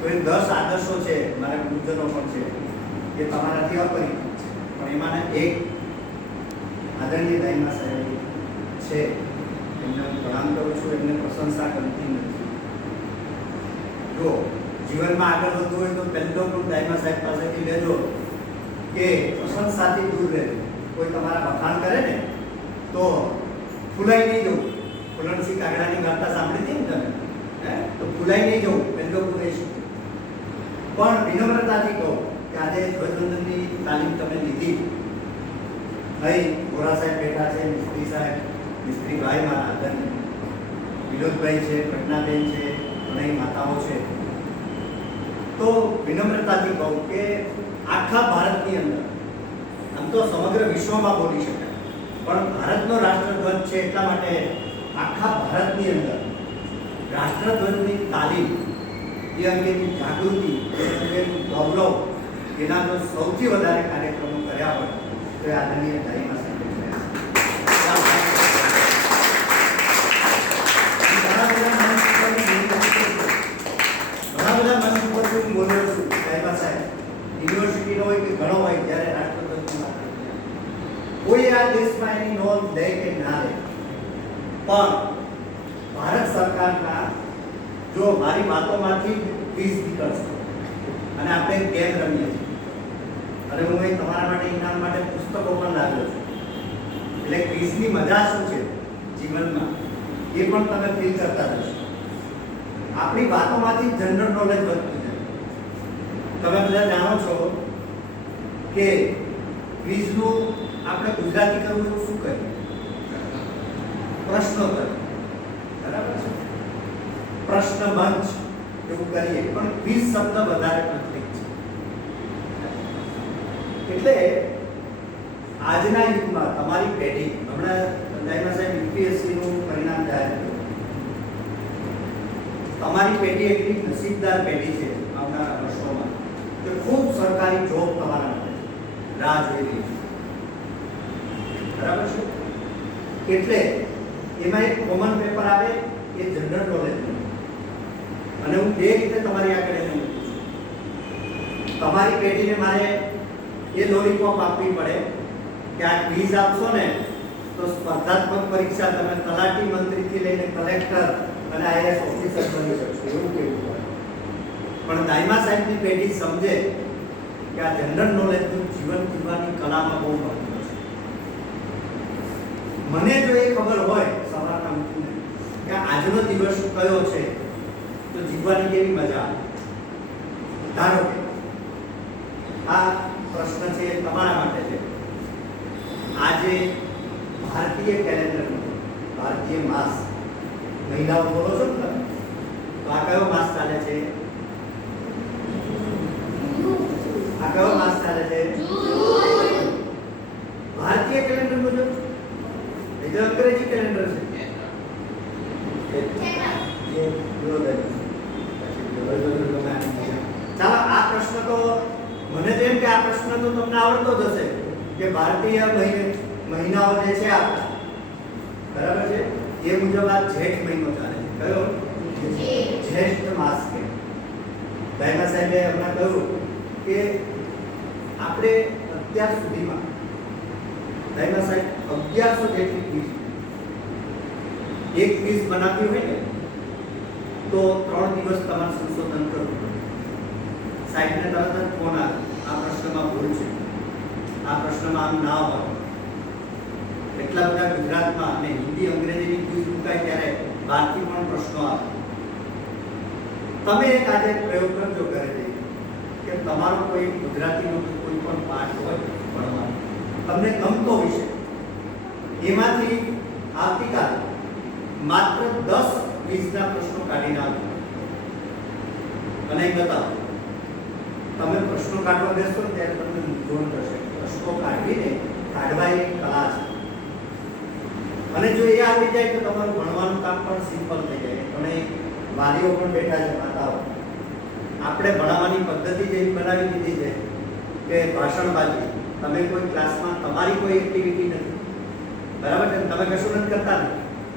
તો એ 10 આદર્શો છે મારા ગુરુજનો પણ છે એ તમારાથી અપરિચિત છે, પણ એમાંના એક આદરણીય દાઈમા સાહેબ છે, એમને હું પ્રણામ કરું છું, એમને પ્રશંસા કરતી નથી. જો જીવનમાં આગળ વધવું હોય તો પહેલો ગુણ દાઈમા સાહેબ પાસેથી લેજો કે પ્રશંસાથી દૂર રહેજો. કોઈ તમારા વખાણ કરે ને તો ફૂલાઈ નહીં જવું. ફૂલણસિંહ કાગડાની વાર્તા સાંભળી હતી ને તમે, તો ફૂલાઈ નહીં જવું પહેલો ગુણ એ શું. પણ વિનમ્રતાથી કહો કે આજે ધ્વજવંદનની તાલીમ તમે લીધી. અહીં ગોરા સાહેબ બેઠા છે, મિસ્ત્રી સાહેબ, મિસ્ત્રી ભાઈ મારા આદરણીય વિનોદભાઈ છે, પ્રજ્ઞાબેન છે, ઘણી માતાઓ છે. તો વિનમ્રતાથી કહું કે આખા ભારતની અંદર, આમ તો સમગ્ર વિશ્વમાં બોલી શકાય, પણ ભારતનો રાષ્ટ્રધ્વજ છે એટલા માટે આખા ભારતની અંદર રાષ્ટ્રધ્વજની તાલીમ, એ અંગેની જાગૃતિ, એ અંગેનું ગૌરવ, એના જો સૌથી વધારે કાર્યક્રમો કર્યા હોય તો એ આદરણીય દાઈમા સાહેબ છે. ઘણા બધા મંચ ઉપર હું બોલ્યો છું દાઈમા સાહેબ, યુનિવર્સિટીનો હોય કે ઘણો હોય, જ્યારે રાષ્ટ્રધ્વજની વાત કોઈ આ દેશમાં એની નોંધ લે કે ના લે, પણ ભારત સરકારના જો મારી વાતોમાંથી ક્વિઝ નીકળશે અને આપણે ગેમ રમીએ છીએ, અને હું એ તમારા માટે ઇનામ માટે પુસ્તકો પણ લાવ્યો છું. એટલે ક્વિઝની મજા શું છે જીવનમાં એ પણ તમે ફીલ કરતા જશો. આપણી વાતોમાંથી જનરલ નોલેજ વધતું જાય. તમે બધા જાણો છો કે ક્વિઝનું આપણે ગુજરાતી કરવું એવું શું કરીએ? પ્રશ્નોત્તર, બરાબર છે? પ્રશ્ન મંચ એવું કરીએ, પણ ક્વિઝ શબ્દ વધારે પ્રચલિત છે. એટલે આજના યુગમાં તમારી પેઢી, હમણાં દાઈમા સાહેબ યુપીએસસી નું પરિણામ જાહેર કર્યું, તમારી પેઢી એટલી નસીબદાર પેઢી છે આવનારા વર્ષોમાં કે ખૂબ સરકારી જોબ તમારા માટે રાહ જોઈ રહી છે, બરાબર છે? એટલે એમાં એક કોમન પેપર આવે, એ જનરલ નોલેજ, અને હું બે રીતે તમારી આગળ એને મૂકું છું. તમારી પેઢીને મારે એ લોલીપોપ આપવી પડે કે આ ક્વિઝ આપશો ને તો સ્પર્ધાત્મક પરીક્ષા તમે તલાટી મંત્રીથી લઈને કલેક્ટર અને આઈએએસ ઓફિસર બની શકશો, એવું કેવું પડે. પણ દાઈમા સાહેબની પેઢી સમજે કે આ જનરલ નોલેજનું જીવન જીવવાની કલામાં બહુ મહત્વ છે. મને જો એ ખબર હોય સવારના ઉઠીને કે આજનો દિવસ કયો છે તો જીવવાની કેવી મજા આવે. ધારો કે આ પ્રશ્ન છે તમારા માટે છે. આજે ભારતીય કેલેન્ડરનો ભારતીય માસ, મહિલાઓ બોલો છો ને તમે, તો આ કયો માસ ચાલે છે? આ કયો માસ ચાલે છે? ભારતીય કેલેન્ડર મુજબ, એ જે અંગ્રેજી કેલેન્ડર છે. ચાલો આ પ્રશ્ન તો મને જેમ કે આ પ્રશ્ન તો તમને આવડતો જ હશે કે ભારતીય મહિનાઓ જે છે આપણા, બરાબર છે, એ મુજબ આ જેઠ મહિનો ચાલે છે. કયો? જ્યેષ્ઠ માસ કે દાઈમા સાહેબે હમણાં કહ્યું કે આપણે અત્યાર સુધીમાં દાઈમા સાહેબ 1100 જેટલી ક્વિઝ, એક ક્વિઝ બનાવી હોય ને તો 3 દિવસ તમારે સંશોધન કરવું પડે. સાહેબને તરત જ ફોન આવે, આ પ્રશ્નમાં ભૂલ છે, આ પ્રશ્નમાં આમ ના હોય. એટલા બધા ગુજરાતમાં અને હિન્દી અંગ્રેજીની ક્વિઝ મુકાય ત્યારે બહારથી પણ પ્રશ્નો આવે. તમે એક આજે પ્રયોગ કરજો ઘરે જઈને કે તમારો કોઈ ગુજરાતીનો કોઈ પણ પાઠ હોય ભણવાનો, તમને ગમતો વિષય, એમાંથી આવતીકાલે માત્ર 10 ક્વિઝના પ્રશ્નો કાઢીને આપો અને બતાવો. તમે પ્રશ્નો કાઢવા બેસો ત્યારે તમને મૂંઝવણ થશે. પ્રશ્નો કાઢીને કાઢવા એક કલા છે, અને જો એ આવી જાય તો તમારું ભણવાનું કામ પણ સિમ્પલ થઈ જાય. અને વાલીઓ પણ બેઠા છે, માતાઓ, આપણે ભણાવવાની પદ્ધતિ જેવી બનાવી દીધી છે કે ભાષણબાજી. તમે કોઈ ક્લાસમાં તમારી કોઈ એક્ટિવિટી નથી, બરાબર છે, તમે કશું નથી કરતા ને,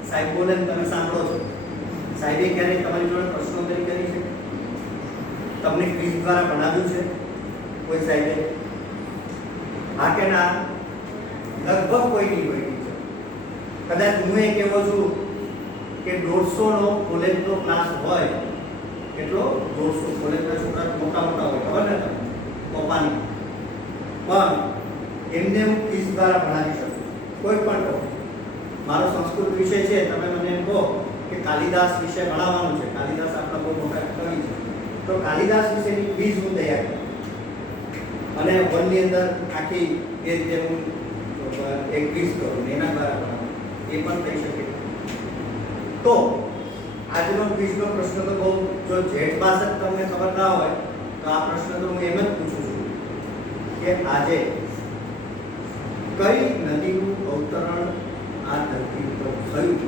સાહેબ બોલે ને તમે સાંભળો છો. સાહેબે ક્યારેય તમારી જોડે પ્રશ્નોત્તરી કરી છે? તમને ક્વિઝ દ્વારા ભણાવ્યું છે કોઈ સાહેબે? હા કે ના? લગભગ કોઈ નહીં હોય ટીચર. કદાચ હું એ કહેવો છું કે 150 નો કોલેજનો ક્લાસ હોય, કેટલો 150 કોલેજના છોકરા મોટા મોટા હોય, ખબર ને તમને પપ્પાની, પણ એમને હું ક્વિઝ દ્વારા ભણાવી શકું કોઈ પણ ટોપિક. મારો સંસ્કૃત વિષય છે, તમે મને એમ કહો કે કાલિદાસ વિશે ભણાવવાનું છે, કાલિદાસ આપણા બહુ મોટા કવિ છે, તો કાલિદાસ વિશેની ક્વિઝ હું તૈયાર કરું અને વનની અંદર આખી એ રીતે હું એક ક્વિઝ કરું એના દ્વારા ભણાવું, એ પણ થઈ શકે. તો આજનો ક્વિઝનો પ્રશ્ન તો બહુ, જો જેઠ માસ જ તમને ખબર ના હોય તો આ પ્રશ્ન તો હું એમ જ પૂછું છું કે આજે કઈ નદીનું અવતરણ આ ધરતી પર થયું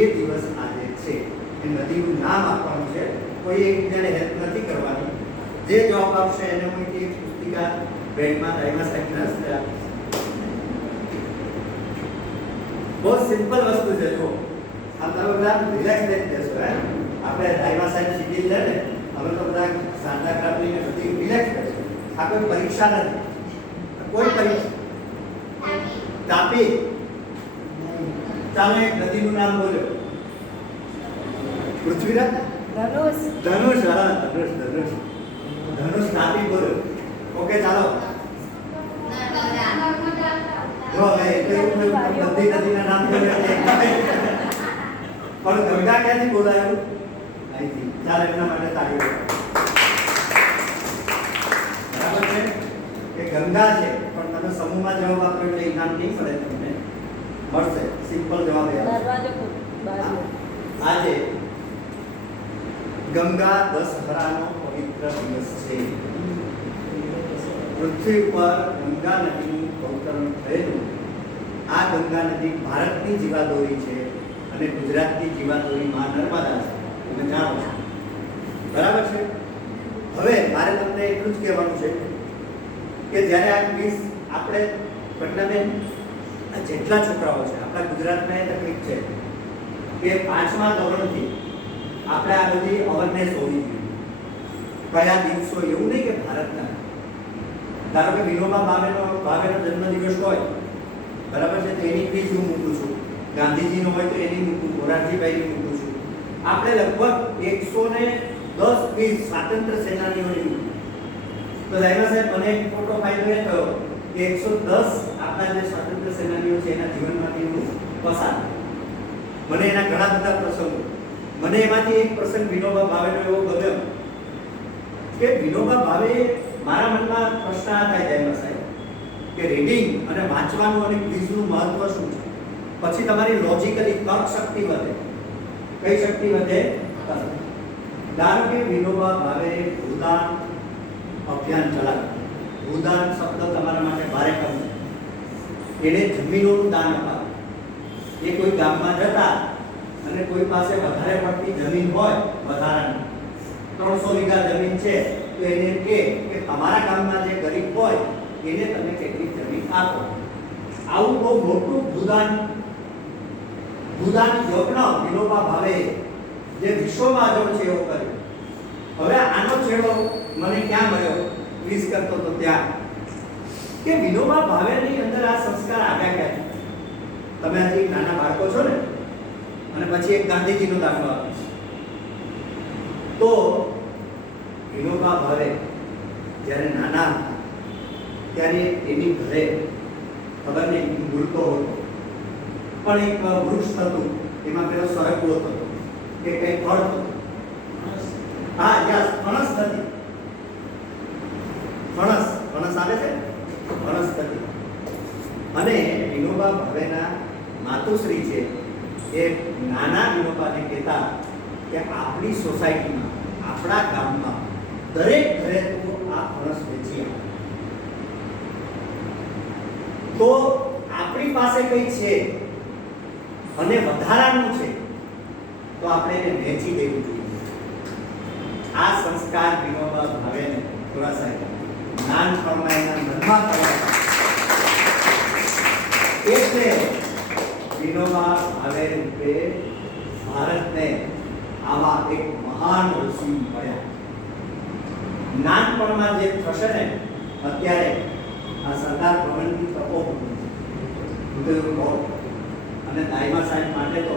એ દિવસ આજે છે. એ નદીનું નામ આપવાનું છે, કોઈ એકબીજાને હેલ્પ નથી કરવાની. જે જવાબ આપશે એને હું એક પુસ્તિકા ભેટમાં દાઈમા સાહેબના હસ્તે આપીશ. બહુ સિમ્પલ વસ્તુ છે. જો આમ તમે બધા રિલેક્સ થઈ જશો. આપણે દાઈમા સાહેબ શીખી લે ને, અમે તો બધા સાંધા ક્રાફ્ટની બધી રિલેક્સ થશે. આ કોઈ પરીક્ષા નથી, કોઈ પરીક્ષા. તાપી, ચાલો એક નદીનું નામ બોલ્યો. પૃથ્વીરાજ, ધનુષ. ધનુષ. હા, ધનુષ. ધનુષ તાપી બોલ્યો. ઓકે, ચાલો. જો હવે એટલે બધી નદીના નામ બોલ્યા પણ ગંગા ક્યાંથી બોલાયું? અહીંથી. ચાલો, એમના માટે તાળીઓ. બરાબર છે કે ગંગા છે, પણ તમે સમૂહમાં જવાબ આપ્યો એટલે ઇનામ નહીં મળે, તમને મળશે સિમ્પલ જવાબ. આજે ગંગા દશહરાનો પવિત્ર દિવસ છે. પૃથ્વી પર ગંગા નદીનું અવતરણ થયેલું. આ ગંગા નદી ભારતની જીવાદોરી છે અને ગુજરાતની જીવાદોરી માં નર્મદા છે, તમે જાણો છો. બરાબર છે. હવે મારે તમને એટલું જ કહેવાનું છે કે જ્યારે આ ક્વિઝ આપણે ઘટનાબેન જેટલા છોકરાઓ છે આપણા ગુજરાતમાં, એ તકલીફ છે કે 5મા ધોરણથી આપણે આ બધી અવેરનેસ હોવી જોઈએ. કયા દિવસો, એવું નહીં કે ભારતના, ધારો કે વિનોબા ભાવેનો જન્મદિવસ હોય, બરાબર છે, તો એની ક્વિઝ હું મૂકું છું. ગાંધીજીનો હોય તો એની મૂકું, મોરારજીભાઈની મૂકું છું. આપણે લગભગ 110 ક્વિઝ સ્વાતંત્ર્ય સેનાનીઓની મૂકું. તો દાઈમા સાહેબ, મને એક મોટો ફાયદો એ થયો કે 110 આપણા જે સ્વાતંત્ર્ય સેનાનીઓ છે એના જીવનમાંથી હું પસાર. મને એના ઘણા બધા પ્રસંગો, મને એમાંથી એક પ્રસંગ વિનોબા ભાવેનો એવો ગમ્યો કે વિનોબા ભાવે, મારા મનમાં પ્રશ્ન આ થાય દાઈમા સાહેબ કે રીડિંગ અને વાંચવાનું અને ક્વિઝનું મહત્વ શું છે? પછી તમારી લોજિકલી તર્ક શક્તિ વધે. કઈ શક્તિ વધે? ધારો કે વિનોબા ભાવે ભૂદાન અભિયાન ચલાવ્યું. ભૂદાન શબ્દ તમારા માટે ભારે કમ છે. એને જમીનોનું દાન અપાવ્યું. એ કોઈ ગામમાં જતા અને કોઈ પાસે વધારે પડતી જમીન હોય, વધારાની 300 વીઘા જમીન છે, તો એને કે તમારા ગામમાં જે ગરીબ હોય એને તમે કેટલી જમીન આપો. આવું બહુ મોટું ભૂદાન યજ્ઞ વિનોબા ભાવે જે વિશ્વમાં અજોડ છે એવો કર્યો. હવે આનો છેડો મને ક્યાં મળ્યો ક્વિઝ કરતો તો ત્યાં, કે વિનોબા ભાવેની અંદર આ સંસ્કાર આવ્યા ક્યાંથી? તમે હજી નાના બાળકો છો ને, અને પછી એક ગાંધીજીનો દાખલો આપીશ. તો વિનોબા ભાવે જ્યારે નાના હતા ત્યારે એની ઘરે, ખબર નહીં હું ભૂલતો હતો, પણ એક વૃક્ષ હતું, એમાં પેલો સરગવો હતો કે કંઈ ફળ હતું. હા, યસ, ફણસ હતી. ફણસ આવે છે, ફણસ હતી. અને વિનોબા ભાવેના માતુશ્રી છે એ નાના વિનોબાને કહેતા કે આપણી સોસાયટીમાં, આપણા ગામમાં દરેક ઘરે તો આ ફણસ વેચી આવે. તો આપણી પાસે કંઈ છે અને વધારાનું છે તો આપણે એને વેચી દેવું જોઈએ. આ સંસ્કાર વિનોબા ભાવેને થોડા સાહેબ નાનપણમાં એના મનમાં પડ્યા. એટલે વિનોબા ભાવે રૂપે ભારતને આવા એક મહાન ઋષિ મળ્યા. નાનપણમાં જે થશે ને અત્યારે આ સરદાર ભવનની તપોભૂમિ છે. હું તો એવું કહું. અને દાઈમા સાહેબ માટે તો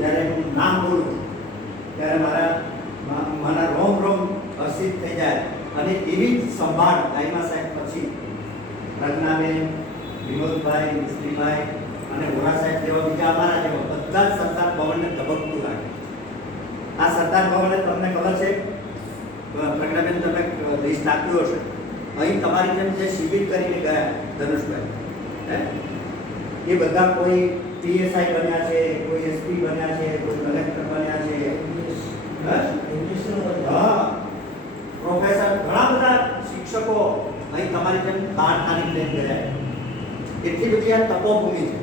જ્યારે હું નામ બોલું ત્યારે મારા રોમ રોમ હર્ષિત થઈ જાય. અને એવી જ સંભાળ દાઈમા સાહેબ પછી પ્રજ્ઞાબેન, વિનોદભાઈ, મિસ્ત્રીભાઈ અને વોરા સાહેબ જેવા બીજા અમારા જેવા બધા જ સરદાર ભવનને ધબકતું લાગે. આ સરદાર ભવને તમને ખબર છે, પ્રજ્ઞાબેન તમે લિસ્ટ આપ્યું હશે, અહીં તમારી જેમ જે શિબિર કરીને ગયા ધનુષભાઈ, એ બધા કોઈ પીએસઆઈ બન્યા છે, કોઈ એસપી બન્યા છે, કોઈ કલેક્ટર બન્યા છે, પ્રોફેસર, ઘણા બધા શિક્ષકો અહીં તમારી જેમ 12 તારીખ લઈને ગયા. એટલી બધી આ તપોભૂમિ છે.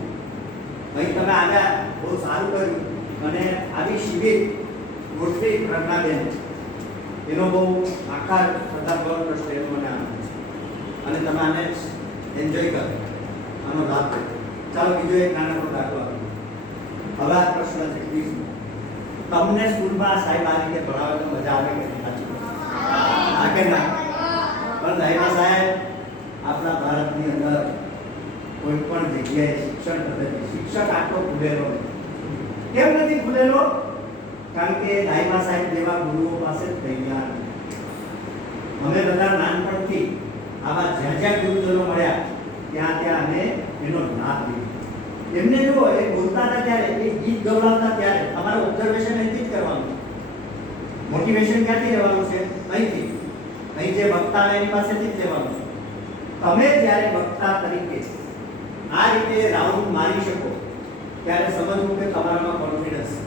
અહીં તમે આવ્યા, બહુ સારું કર્યું. અને આવી શિબિર ગોઠવી પ્રજ્ઞાબેન, એનો બહુ આખા સરદાર ભવન ટ્રસ્ટ એનો મને આનંદ છે. અને તમે આને એન્જોય કરો, આનો લાભ લો. ચાલો બીજો એક નાનકડો દાખલો આપો. હવે આ પ્રશ્ન છે ક્વિઝ. તમને સ્કૂલમાં સાહેબ આ રીતે ભણાવે તો મજા આવે કે નહીં? હા કે ના? પણ દાઈમા સાહેબ આપણા ભારતની અંદર કોઈ પણ જગ્યાએ શિક્ષણ પદ્ધતિ, શિક્ષક આટલો ખુલેલો નથી. કેમ નથી ખુલેલો? કારણ કે દાઈમા સાહેબ જેવા ગુરુઓ પાસે તૈયાર. અમે બધા નાનપણથી આવા જ્યાં જ્યાં ગુરુજનો મળ્યા ત્યાં અમે એનો લાભ લીધો. એમને જો એ બોલતા હતા ત્યારે, એ ગીત ગવડાવતા ત્યારે તમારું ઓબ્ઝર્વેશન અહીંથી જ કરવાનું. મોટિવેશન ક્યાંથી લેવાનું છે? અહીંથી. અહીં જે વક્તા આવે એની પાસેથી જ લેવાનું છે. તમે જ્યારે વક્તા તરીકે આ રીતે રાઉન્ડ મારી શકો ત્યારે સમજવું કે તમારામાં કોન્ફિડન્સ છે.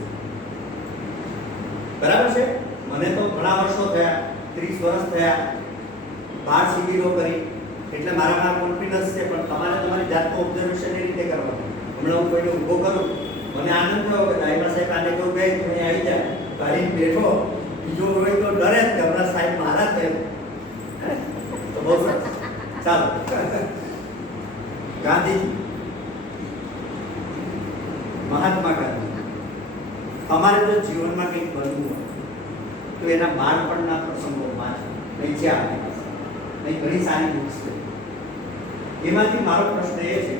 બરાબર છે? મને તો ઘણા વર્ષો થયા, 30 વર્ષ થયા, 12 શિબિરો કરી, એટલે મારામાં કોન્ફિડન્સ છે. પણ તમારે તમારી જાતનું ઓબ્ઝર્વેશન એ રીતે કરવાનું. હમણાં હું કોઈને ઊભો કરું, મને આનંદ થયો કે દાઈમા સાહેબ આને કહું કે અહીં આવી જાય, ગાડીને બેઠો, બીજો હોય તો ડરે જ કે હમણાં સાહેબ મારા થયું. તો બહુ સરસ. ચાલો, ગાંધીજી, મહાત્મા ગાંધી, અમારે જો જીવનમાં કંઈક બનવું હોય તો એના બાળપણના પ્રસંગો વાંચ. અહીં છે આપણી પાસે, અહીં ઘણી સારી બુક્સ છે. એમાંથી મારો પ્રશ્ન એ છે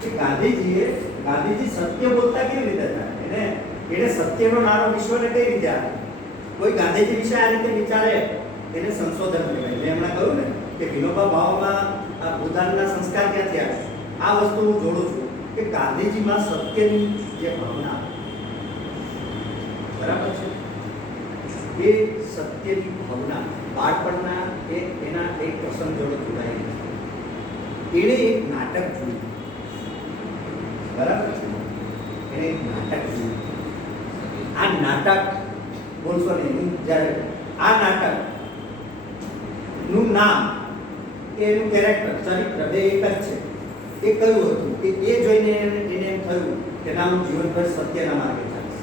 કે ગાંધીજી સત્ય બોલતા કેવી રીતે હતા? એને સત્યનો નારો વિશ્વને કઈ રીતે આપ્યો? કોઈ ગાંધીજી વિશે આ રીતે વિચારે એને સંશોધન કહેવાય. મેં હમણાં કહ્યું ને કે વિનોબા ભાવેમાં આ ભૂદાનના સંસ્કાર ક્યાંથી આવે? આ વસ્તુ હું જોડું છું કે ગાંધીજીમાં સત્યની જે ભાવના, બરાબર છે, એ સત્યની ભાવના બાળપણના એના એક પ્રસંગ જોડે જોડાયેલી છે. એણે એક નાટક જોયું, બરાબર છે, એણે એક નાટક જોયું. આ નાટક બોલશો નહીં, જ્યારે આ નાટક નું નામ, એનું કેરેક્ટર, ચરિત્ર બે એક જ છે. એ કયું હતું કે એ જોઈને એને એમ થયું કે ના, હું જીવનભર સત્યના માર્ગે ચાલીશ.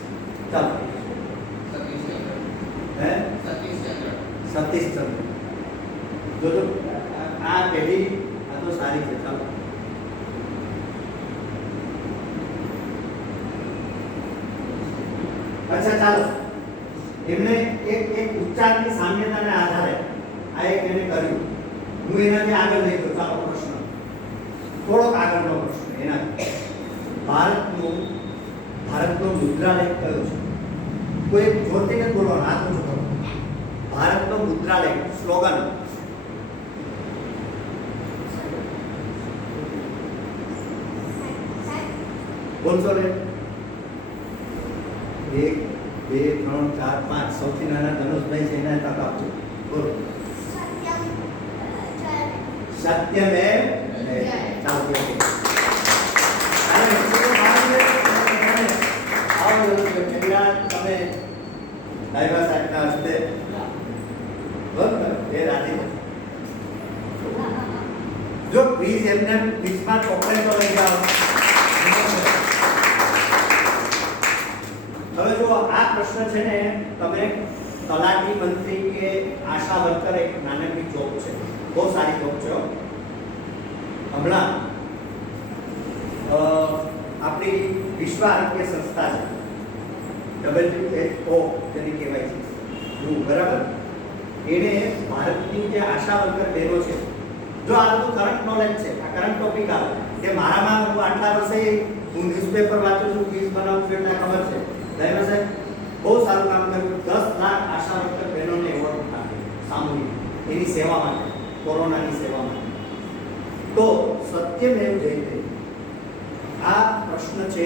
ચાલો, સતીશચંદ્ર. જોજો આ પેઢી આ તો સારી છે. ચાલો, અચ્છા ચાલો, એમને એક ઉચ્ચારની સામ્યતાને આધારે આ એક એને કર્યું. હું એનાથી આગળ લઈ ગયો. ચાલો, પ્રશ્ન થોડોક આગળનો પ્રશ્ન. એના ભારતનો મુદ્રાલય કયો છે? કોઈ જોરથી નથી બોલવાનું, હાથ ઊંચો કરો. ભારતનો મુદ્રાલય, સ્લોગન. બોલશો ને? 1 2 3 4 5. સૌથી નાના ધનુષભાઈ છે, એને તક આપજો. બોલો. સત્યમેવ ચાલુ. તમે દાઈમા સાહેબના હસ્તે બરાબર એ રાજી. જો પ્લીઝ એમને બીચમાં ચોકલેટો લઈ જાઓ. હવે જો આ પ્રશ્ન છે ને, તમે તલાટી, મંત્રી કે આશા વર્કર, એક નાનકડી જોબ છે, બહુ સારી જોબ છે. હમણાં આપણી વિશ્વ આરોગ્ય સંસ્થા છે, WHO જેની કહેવાય છે, બરાબર, એણે ભારતની જે આશા વર્કર બહેનો છે, જો આ બધું કરંટ નોલેજ છે, આ કરંટ ટોપિક આવે કે મારામાં હું આટલા વર્ષે હું ન્યૂઝપેપર વાંચું છું, ક્વિઝ બનાવું છું એટલે ખબર છે. ડ્રાઈવર સાહેબ બહુ સારું કામ કર્યું. 10 લાખ આશા વર્કર બહેનોને એવોર્ડ આપ્યો સામૂહિક એની સેવા માટે, કોરોનાની સેવા માટે. તો સત્યમેવ જયતે આ પ્રશ્ન છે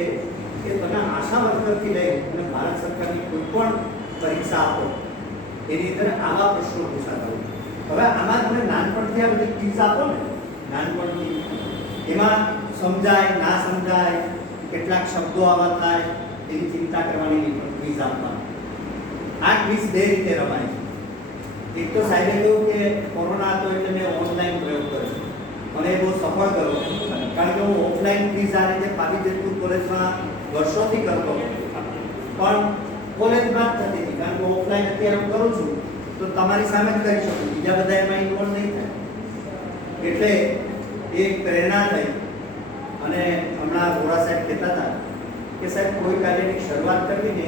કે તમે આશા વર્કરથી લઈ અને ભારત સરકારની કોઈ પણ પરીક્ષા આપો એની અંદર આવા પ્રશ્નો પૂછાતા હોય. હવે આમાં તમે નાનપણથી આ બધી ક્વિઝ આપો ને, નાનપણથી એમાં સમજાય ના સમજાય, કેટલાક શબ્દો આવા થાય એની ચિંતા કરવાની નહીં, પણ ક્વિઝ આપવા. આ ક્વિઝ બે રીતે રમાય છે. એક તો સાહેબે કહ્યું કે કોરોના હતો એટલે મેં ઓનલાઈન પ્રયોગ કર્યો, મને બહુ સફળ કર્યો, કારણ કે હું ઓફલાઈન ક્વિઝ આ રીતે પાવીજેતપુર કોલેજમાં વર્ષોથી કરતો, પણ કોલેજમાં જ થતી હતી, કારણ કે ઓફલાઈન અત્યારે હું કરું છું તો તમારી સામે જ કરી શકું, બીજા બધા એમાં ઇન્વોલ્વ નહીં થાય. એટલે એક પ્રેરણા થઈ અને હમણાં ગોરા સાહેબ કહેતા હતા કે સાહેબ કોઈ કાર્યની શરૂઆત કરવી ને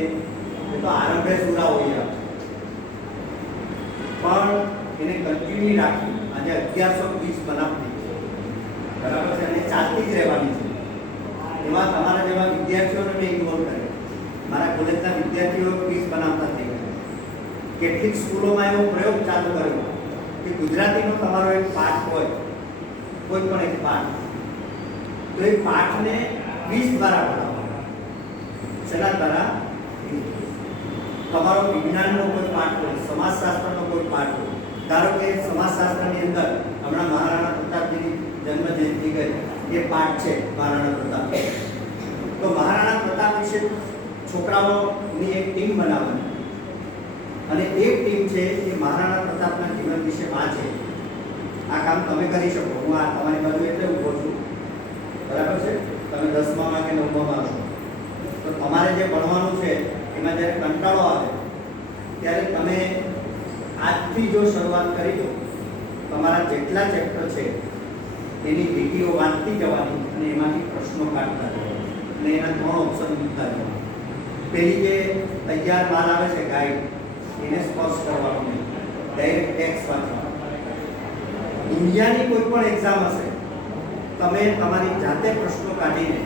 તો આરંભે સુરા હોય, પણ એને કન્ટિન્યુ રાખી આજે 1120 બનાવતી બરાબર છે અને ચાલતી જ રહેવાની છે. એમાં તમારા જેવા વિદ્યાર્થીઓને મેં ઇન્વોલ્વ કર્યા. મારા કોલેજના વિદ્યાર્થીઓ ક્વિઝ બનાવતા થઈ ગયા. કેટલીક સ્કૂલોમાં એવો પ્રયોગ ચાલુ કર્યો કે ગુજરાતીનો તમારો એક પાઠ હોય, કોઈ પણ એક પાઠ, તો એ પાઠને ક્વિઝ દ્વારા ભણાવવાનો. શેના દ્વારા? તમારો વિજ્ઞાનનો કોઈ પાઠ હોય, સમાજશાસ્ત્રનો કોઈ પાઠ હોય. ધારો કે સમાજશાસ્ત્રની અંદર હમણાં મહારાણા પ્રતાપજીની જન્મ જયંતિ ગઈ, એ પાઠ છે મહારાણા પ્રતાપ. તો મહારાણા પ્રતાપ વિશે છોકરાઓની એક ટીમ બનાવવાની અને એક ટીમ છે એ મહારાણા પ્રતાપના જીવન વિશે વાંચે. આ કામ તમે કરી શકો. હું આ તમારી બાજુ એટલે ઊભો છું, બરાબર છે? તમે 10માં કે 9માં છો તો તમારે જે ભણવાનું છે એમાં જ્યારે કંટાળો આવે ત્યારે તમે આજથી જો શરૂઆત કરી દો, તમારા જેટલા ચેપ્ટર છે એની લીટીઓ વાંચતી જવાની અને એમાંથી પ્રશ્નો કાઢતા જવાના અને એના 3 ઓપ્શન મૂકતા જવાના. પેલી જે તૈયાર માલ આવે છે ગાઈડ, એને સ્પર્શ કરવાનો નહીં, ડાયરેક્ટ ટેક્સ્ટ વાંચવાનો. દુનિયાની કોઈ પણ એક્ઝામ હશે, તમે તમારી જાતે પ્રશ્નો કાઢીને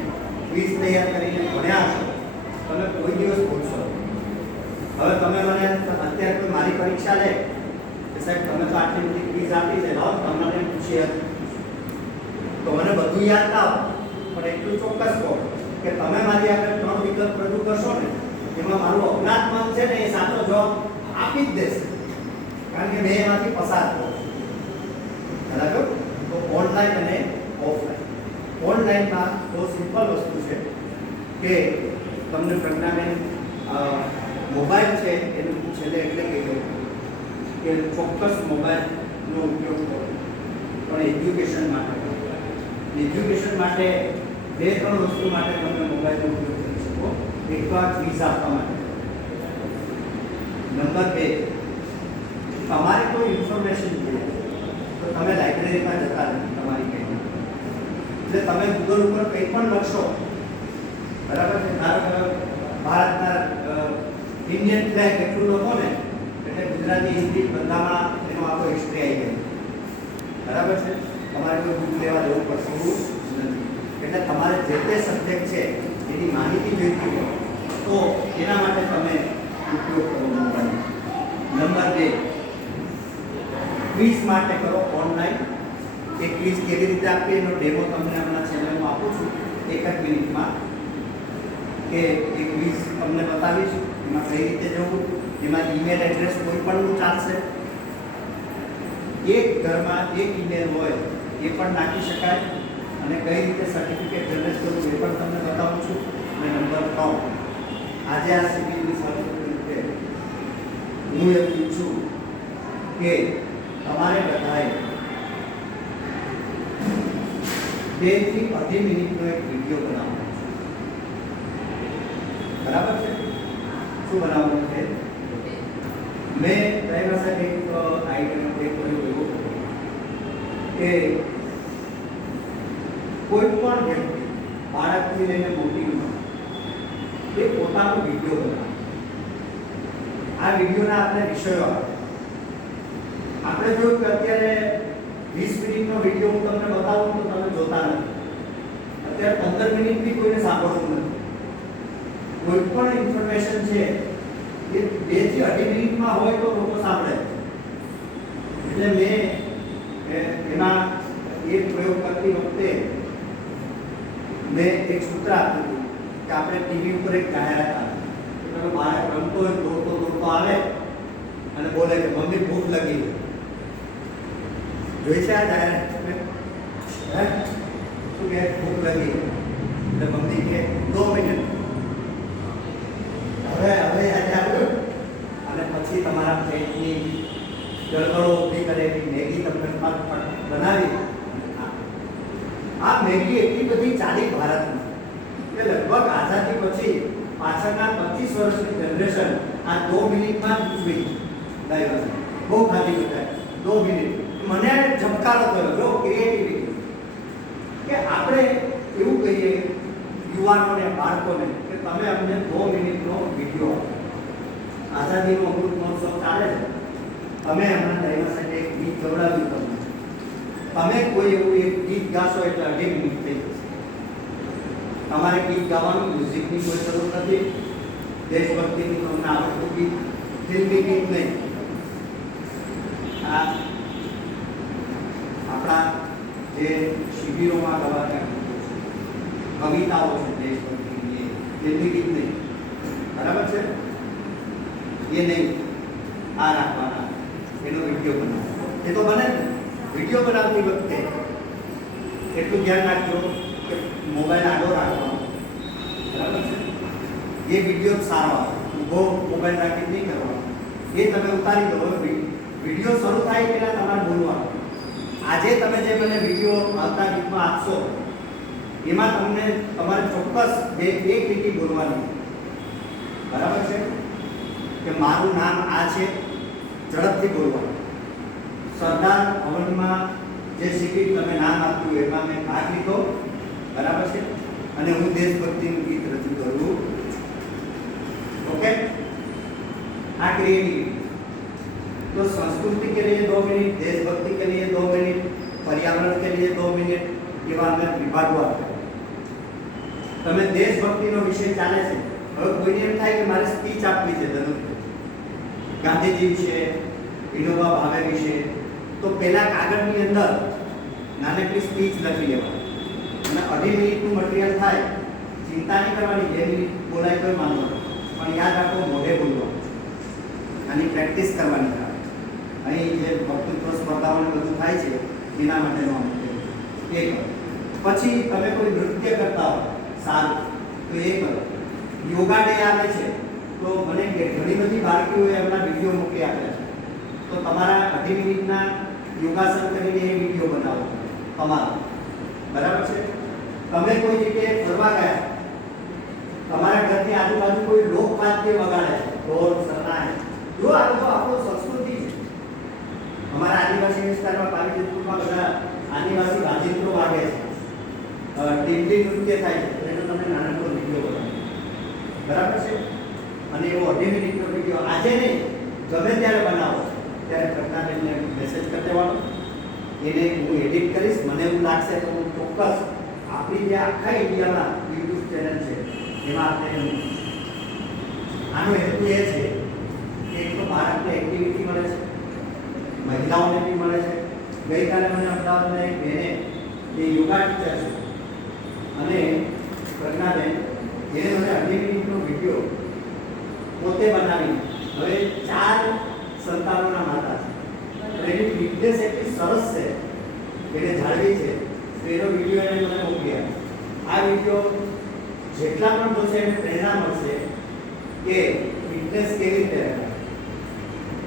ક્વિઝ તૈયાર કરીને ભણ્યા હશો, તમે કોઈ દિવસ ભૂલશો. હવે તમે મને અત્યારે કોઈ મારી પરીક્ષા લે કે સાહેબ તમે તો આટલી બધી ક્વિઝ આપી છે, લાવો તમને પૂછીએ તો મને બધું યાદ ના આવે, પણ એટલું ચોક્કસ કહો કે તમે મારી આગળ 3 વિકલ્પ રજૂ કરશો ને એમાં મારું અજ્ઞાત મન છે ને એ સાચો જવાબ આપી જ દેશે, કારણ કે મેં એમાંથી પસાર થયો. બરાબર? તો ઓનલાઈન અને ઓફલાઈન. ઓનલાઈનમાં બહુ સિમ્પલ વસ્તુ છે કે તમને પ્રજ્ઞાબેન મોબાઈલ છે એનું છેલ્લે એટલે કહ્યું કે ચોક્કસ મોબાઈલનો ઉપયોગ કરો, પણ એજ્યુકેશન માટે. એજ્યુકેશન માટે 2-3 વસ્તુ માટે તમે મોબાઈલનો ઉપયોગ કરી શકો. એક તો આ ક્વિઝ આપવા માટે. નંબર 2, તમારે કોઈ ઇન્ફોર્મેશન જોઈએ તો તમે લાઇબ્રેરીમાં જતા નથી તમારી કંઈ, એટલે તમે ગૂગલ ઉપર કંઈ પણ લખશો, બરાબર છે? ધારો કે ભારતના ઇન્ડિયન ફ્લેગ એટલું લખો ને એટલે ગુજરાતી, હિન્દી બધામાં એનો આખો હિસ્ટ્રી આવી જાય, બરાબર છે? તમારે કોઈ બુક લેવા જવું પડતું નથી. એટલે તમારે જે તે સબ્જેક્ટ છે એની માહિતી જોઈતી હોય તો એના માટે તમે ઉપયોગ કરો મોબાઈલ. નંબર 2, ક્વિઝ માટે કરો ઓનલાઈન. એ ક્વિઝ કેવી રીતે આપીએ એનો ડેમો તમને હમણાં ચેનલમાં આપું છું 1 જ મિનિટમાં, કે એ ક્વિઝ તમને બતાવીશ એમાં કઈ રીતે જવું, એમાં ઈમેલ એડ્રેસ કોઈ પણનું ચાલશે. એક ઘરમાં એક ઈમેલ હોય એ પણ નાખી શકાય અને કઈ રીતે સર્ટિફિકેટ જનરેટ કરવું એ પણ તમને બતાવું છું. અને નંબર 3, આજે આ શિબિરની સાથે હું એમ પૂછું કે તમારે બધાએ 2 થી 2.5 મિનિટનો એક વિડીયો બનાવવાનો છે, બરાબર છે? શું બનાવવાનું છે? મેં ડ્રાઈવર સાહેબ એક આઈડિયા કર્યો એવો કે કોઈ પણ વ્યક્તિ, બાળકથી લઈને મોટી ઉંમર, એ પોતાનો વિડીયો બનાવે. આ વિડીયોના આપણે વિષયો આવે આપણે જોયું કે અત્યારે 20 મિનિટનો વિડીયો હું તમને બતાવું તો તમે જોતા નથી. અત્યારે 15 મિનિટ બી કોઈને સાંભળવું નથી. કોઈ પણ ઇન્ફોર્મેશન છે એ 2 થી 2.5 મિનિટમાં હોય તો લોકો સાંભળે. એટલે મેં એમાં એક પ્રયોગ કરતી વખતે મેં એક સૂત્ર આપ્યું હતું કે આપણે ટીવી ઉપર એક જાહેરાત આવે. તમે બાળક રમતો હોય દોડતો આવે અને બોલે કે મમ્મી ભૂખ લાગી. જોઈ છે આ જાહેરાત? હે શું કે ભૂખ લાગી? એટલે મમ્મી કે 2 મિનિટ હવે આજે આવ્યું અને પછી તમારા પેટની ગળગળો ઊભી કરેલી મેગી તમને ફટફટ બનાવી. આ મેગી એટલી બધી ચાલી ભારતમાં કે લગભગ આઝાદી પછી પાછળના 25 વર્ષની જનરેશન આ 2 મિનિટમાં જ ઉજવી ગઈ. બહુ ખાધી બધાય 2 મિનિટ. મને ઝબકારો થયો જો ક્રિએટિવિટી કે આપણે એવું કહીએ યુવાનોને બાળકોને કે તમે અમને 2 મિનિટનો વિડીયો આઝાદીનો અમૃત મહોત્સવ ચાલે છે. અમે હમણાં ડ્રાઈવર સાથે એક ગીત ગવડાવ્યું તમને. તમે કોઈ એવું એક ગીત ગાશો એટલે 2.5 મિનિટ થઈ જશે. તમારે ગીત ગાવાનું મ્યુઝિકની કોઈ જરૂર નથી. દેશભક્તિનું તમને આવડતું ગીત, ફિલ્મી ગીત નહીં. આ આપણા જે શિબિરોમાં ગવાતા કવિતાઓ છે દેશભક્તિની, ફિલ્મી ગીત નહીં. બરાબર છે? એ નહીં. આ રાખવાના, એનો વિડીયો બનાવો. એ તો બને ને. વિડીયો બનાવતી વખતે એટલું ધ્યાન રાખજો કે મોબાઈલ આડો રાખવાનો. બરાબર છે? એ વિડીયો સારો આવે. ઊભો મોબાઈલ રાખી નહીં કરવાનો. એ તમે ઉતારી દો. વિડીયો શરૂ થાય પહેલાં તમારે બોલવાનું. આજે તમે જે મને વિડીયો આવતા ગીતમાં આપશો એમાં તમને તમારે ચોક્કસ એક લીટી બોલવાની. બરાબર છે? કે મારું નામ આ છે, ઝડપથી બોલવાનું. સરદાર ભવનમાં જે શિબિર તમે નામ આપ્યું એમાં મેં ભાગ લીધો. બરાબર છે? અને હું દેશભક્તિનું ગીત રજૂ કરું. ओके? આ ક્રિએટિવિટી. तो संस्कृति के लिए 2 मिनट, देशभक्ति के लिए 2 मिनट, पर्यावरण के लिए 2 मिनट, એવા અમે વિભાગો આપ્યા. તમે દેશભક્તિનો વિષય ચાલે છે. હવે કોઈને એમ થાય કે મારે સ્પીચ આપવી છે ગાંધીજી વિશે, વિનોબા ભાવે વિશે, તો પહેલા કાગળની અંદર નાનકડી સ્પીચ લખી લેવાની અને 2.5 મિનિટનું મટીરિયલ થાય. ચિંતા નહીં કરવાની, 2 મિનિટ બોલાય તો વાંધો નહીં, પણ યાદ રાખો મોઢે બોલવાનું. આની પ્રેક્ટિસ કરવાની થાય. અહીં જે વક્તૃત્વ સ્પર્ધાઓને બધું થાય છે એના માટેનો એ કરો. પછી તમે કોઈ નૃત્ય કરતા હો સારું તો એ કરો. યોગા ડે આવે છે તો મને ઘણી બધી બાળકીઓએ એમના વિડીયો મોકલી આપ્યા છે. તો તમારા 2.5 મિનિટના યોગાસન કરીને એ વિડીયો બનાવો તમારો. બરાબર છે? તમે કોઈ જગ્યાએ ફરવા ગયા, તમારા ઘરની આજુબાજુ કોઈ લોકવાદ્ય વગાડે છે, ઢોલ, શરણાઈ. જો આ તો આપણો સંસ્કૃતિ છે. અમારા આદિવાસી વિસ્તારમાં પાવીજેતપુરમાં બધા આદિવાસી વાજિંત્રો વાગે છે, ટીમલી નૃત્ય થાય છે. એનો તમે નાનકડો વિડીયો બનાવો. બરાબર છે? અને એવો 2.5 મિનિટનો વિડીયો આજે નહીં, ગમે ત્યારે બનાવો ત્યારે પ્રજ્ઞાબેનને મેસેજ કરી દેવાનો. એને હું એડિટ કરીશ. મને એવું લાગશે તો હું ચોક્કસ આપણી જે આખા ઇન્ડિયામાં યુટ્યુબ ચેનલ છે એમાં આપણે આનો હેતુ એ છે કે એક તો બાળકને એક્ટિવિટી મળે છે, મહિલાઓને બી મળે છે. ગઈકાલે મને અમદાવાદના એક બહેને એ યોગા ટીચર છે અને પ્રજ્ઞાબેન એને મને 2.5 મિનિટનો વિડીયો પોતે બનાવી, હવે 4 સંતાનોના માતા છે. એની ફિટનેસ એટલી સરસ છે, એને જાળવી છે. તો એનો વિડીયો એને મને મોકલી આપ્યો. આ વિડીયો જેટલા પણ જોશે એને પ્રેરણા મળશે કે ફિટનેસ કેવી રીતે રહે.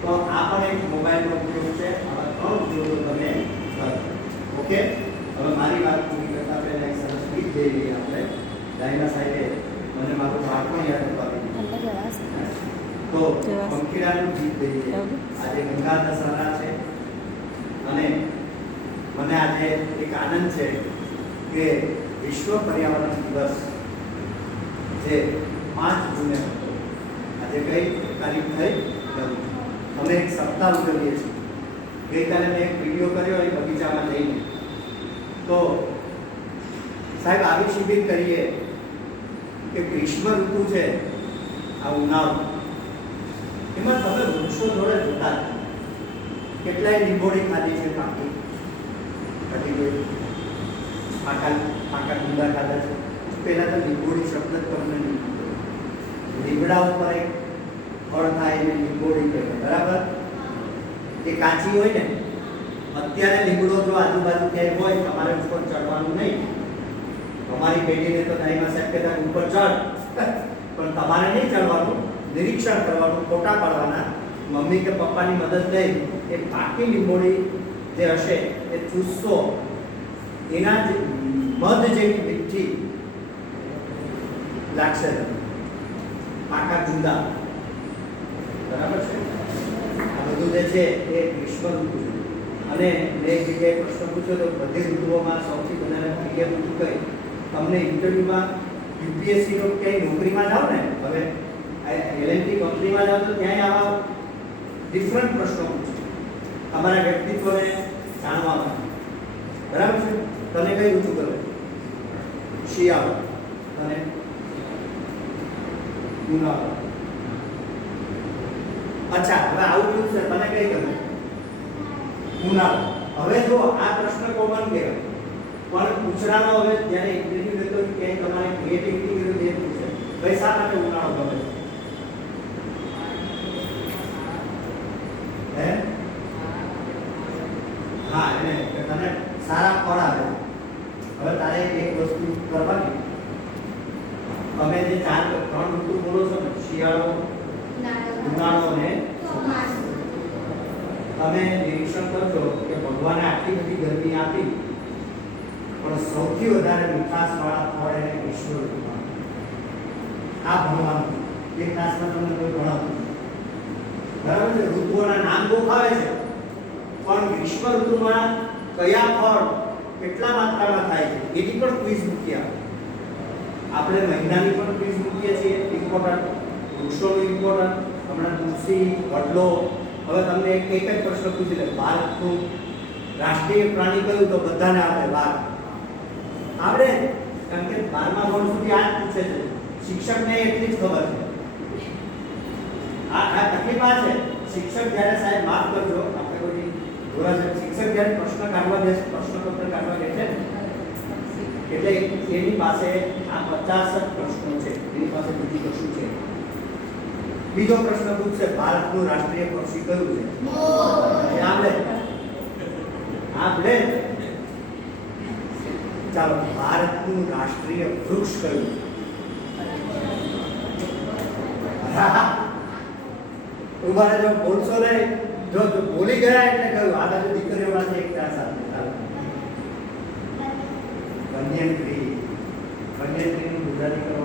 તો આ પણ એક મોબાઈલનો ઉપયોગ છે. આવા 3 ઉપયોગો તમે કરો. ઓકે? હવે મારી વાત પૂરી કરતા પહેલા એક સરસ ગીત જઈ લઈએ આપણે. ડાયના સાહેબે મને મારું બાળપણ યાદ અપાવી તો પંખીડાનું ગીત દઈએ. આજે ગંગા દશહરા છે અને મને આજે એક આનંદ છે કે વિશ્વ પર્યાવરણ દિવસ જે 5 જૂને હતો, આજે કઈ તારીખ થઈ? અમે એક સપ્તાહ ઉજવીએ છીએ ગઈકાલે મેં એક વિડીયો કર્યો એ બગીચામાં જઈને, તો સાહેબ આવી શિબિર કરીએ કે ગ્રીષ્મ ઋતુ છે, આ ઉનાળો, એમાં તમે વૃક્ષો જોડે જોતા કેટલાય લીંબોડી ખાધી છે, પાકી ઘટી ગઈ, પાકા ગુંદા ખાધા છે. પહેલાં તો લીંબોડી શબ્દ જ તમને નહીં, લીમડા ઉપર એક ફળ થાય એને લીંબોડી કહેવાય, બરાબર? એ કાચી હોય ને, અત્યારે લીમડો જો આજુબાજુ ક્યાંય હોય તમારે ઉપર ચડવાનું નહીં. તમારી પેઢીને તો ટાઈમ હશે કે તમે ઉપર ચડ, પણ તમારે નહીં ચડવાનું, નિરીક્ષણ કરવાનું, ફોટા પાડવાના, મમ્મી કે પપ્પાની મદદ લઈ એ પાકી લીંબોડી જે હશે એ ચૂસશો, એના જે મધ જેવી મીઠી લાગશે, પાકા ગુંદા, બરાબર છે? આ બધું જે છે એ ગ્રીષ્મ ઋતુ છે. અને મેં એક જગ્યાએ પ્રશ્ન પૂછ્યો તો બધી ઋતુઓમાં સૌથી વધારે પ્રિય ઋતુ કઈ? તમને ઇન્ટરવ્યુમાં યુપીએસસી નો ક્યાંય નોકરીમાં જાઓ ને, હવે એલએનટી કંપનીમાં જાઓ તો ક્યાંય આવા ડિફરન્ટ પ્રશ્નો પૂછે તમારા વ્યક્તિત્વને જાણવા માટે, બરાબર છે? તને કઈ ઋતુ ગમે? શિયાળો. અને ઉનાળો. અચ્છા, હવે આવું પૂછશે તને કઈ ગમે? ઉનાળો. હવે જો આ પ્રશ્ન કોમન કહેવાય, પણ પૂછરાનો હવે જ્યારે ઇન્ટરવ્યુ લેતો કે તમારે ક્રિએટિવિટી વિરુદ્ધ એ પૂછે ભાઈ શા માટે ઉનાળો ગમે છે? હે? હા, એને તને સારા ફળ આવે. હવે તારે એક વસ્તુ કરવાની, તમે જે ત્રણ ઋતુ બોલો છો ને, શિયાળો, ઉનાળો ને ચોમાસું, તમે નિરીક્ષણ કરજો કે ભગવાને આટલી બધી ગરમી આપી પણ સૌથી વધારે મીઠાશવાળા ફળ એને ગ્રીષ્મ ઋતુમાં. આ ભણવાનું એ ક્લાસમાં તમને કોઈ ભણાવતું, બરાબર છે? ઋતુઓના નામ બહુ આવે છે, પણ ગ્રીષ્મ ઋતુમાં કયા ફળ કેટલા માત્રામાં થાય છે એની પણ ક્વિઝ મૂકી આપણે. મહિનાની પણ ક્વિઝ મૂકીએ છીએ, ઇમ્પોર્ટન્ટ વૃક્ષોનું ઇમ્પોર્ટન્ટ, હમણાં તુલસી, વડલો. હવે તમને એક જ પ્રશ્ન પૂછી લે, ભારતનું રાષ્ટ્રીય પ્રાણી કયું? તો બધાને આવડે, વાઘ આવડે, કારણ કે 12મા બોર્ડ સુધી આ જ પૂછે છે. શિક્ષકને એટલી જ ખબર છે. આ તકલીફ આ છે, શિક્ષક જ્યારે સાહેબ માફ કરજો, આપણે કોઈ શિક્ષક જ્યારે પ્રશ્ન કાઢવા દે, પ્રશ્નપત્ર કાઢવા દે છે એટલે એની પાસે આ 50 પ્રશ્નો છે, એની પાસે બીજી કશું છે. બીજો પ્રશ્ન પૂછશે, ભારતનું રાષ્ટ્રીય પક્ષી કયું છે? આપણે ચાલો, ભારતનું રાષ્ટ્રીય વૃક્ષ કયું? ઉભા જો બોલશો ને, જો બોલી ગયા એટલે કહ્યું. આ બાજુ દીકરીઓ પાસે એક સાથે બન્યન ટ્રી. બન્યન ટ્રીનું ગુજરાતી કરો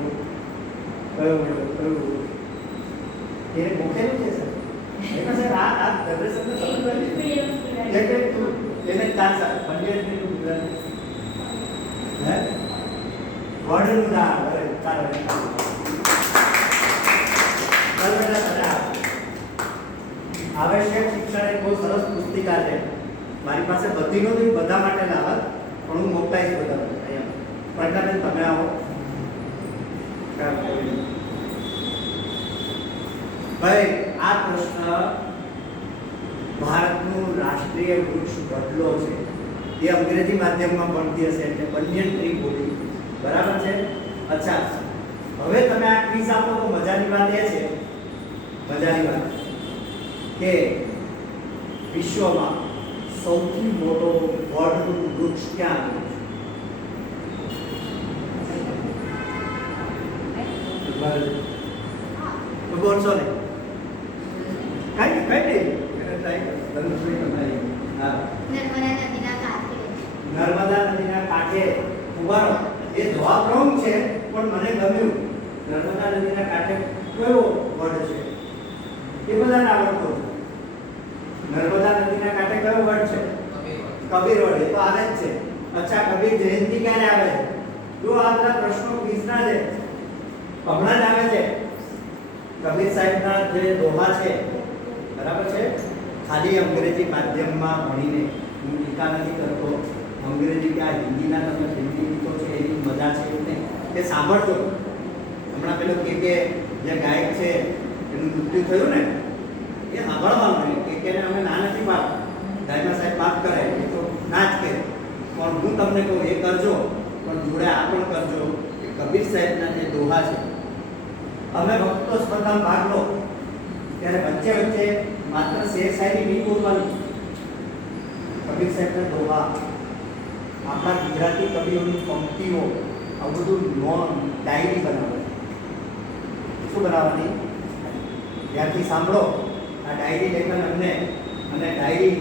કયું? એને મોખેલું છે સર, એમાં સર આ જનરેશનને સમજ પડી એટલે એને ચાન્સ આપે. બન્યન ટ્રીનું ગુજરાતી હે વડનું નામ. ચાલો આવશ્યક શિક્ષણ એક બહુ સરસ પુસ્તિકા છે, મારી પાસે બધી નથી, બધા માટે લાવત, પણ હું મોકલાઈશ બધા. અહીંયા પ્રજ્ઞાબેન તમે આવો. ભાઈ આ પ્રશ્ન ભારતનું રાષ્ટ્રીય વૃક્ષ વડલો છે, એ અંગ્રેજી માધ્યમમાં ભણતી હશે એટલે બન્યન ટ્રી બોલી, બરાબર છે? અચ્છા, હવે તમે આ ક્વિઝ આપો તો મજાની વાત એ છે, મજાની વાત કે વિશ્વમાં સૌથી મોટો વડનું વૃક્ષ ક્યાં આવેલું છે? બોલશો ને? કઈ નહીં. નર્મદા નદીના કાંઠે ઉભા રહો. એ જવાબ રોંગ છે, પણ મને ગમ્યું. નર્મદા નદીના કાંઠે કયો વડ છે? એ બધાને આવડતો. નર્મદા નદીના કાંઠે કયો વડ છે? કબીર વડ. એ તો આવે જ છે. અચ્છા, કબીર જયંતિ ક્યારે આવે છે? જો આ બધા પ્રશ્નો ક્વિઝના છે, હમણાં જ આવે છે. કબીર સાહેબના જે દોહા છે, બરાબર છે, ખાલી અંગ્રેજી માધ્યમમાં ભણીને હું ટીકા નથી કરતો. અંગ્રેજી કે આ હિન્દીના તમે હિન્દી ગીતો છે એની મજા છે એવું નહીં, તે સાંભળજો. હમણાં પેલો કે જે ગાયક છે એનું મૃત્યુ થયું ને એ સાંભળવાનું કે અમે ના નથી પાડતા, દાયમા સાહેબ વાત કરે એ તો ના જ કે, પણ હું તમને કહું એ કરજો, પણ જોડે આ પણ કરજો કે કબીર સાહેબના જે દોહા છે, અમે વક્તો સ્પર્ધામાં ભાગ લો ત્યારે વચ્ચે વચ્ચે માત્ર શેર શાયરી નહીં બોલવાની, કબીર સાહેબના દોહા, આપણા ગુજરાતી કવિઓની પંક્તિઓ, આ બધું ડાયરી બનાવવાની. શું બનાવવાની? ત્યાંથી સાંભળો આ ડાયરી લેખન અમને, અને ડાયરી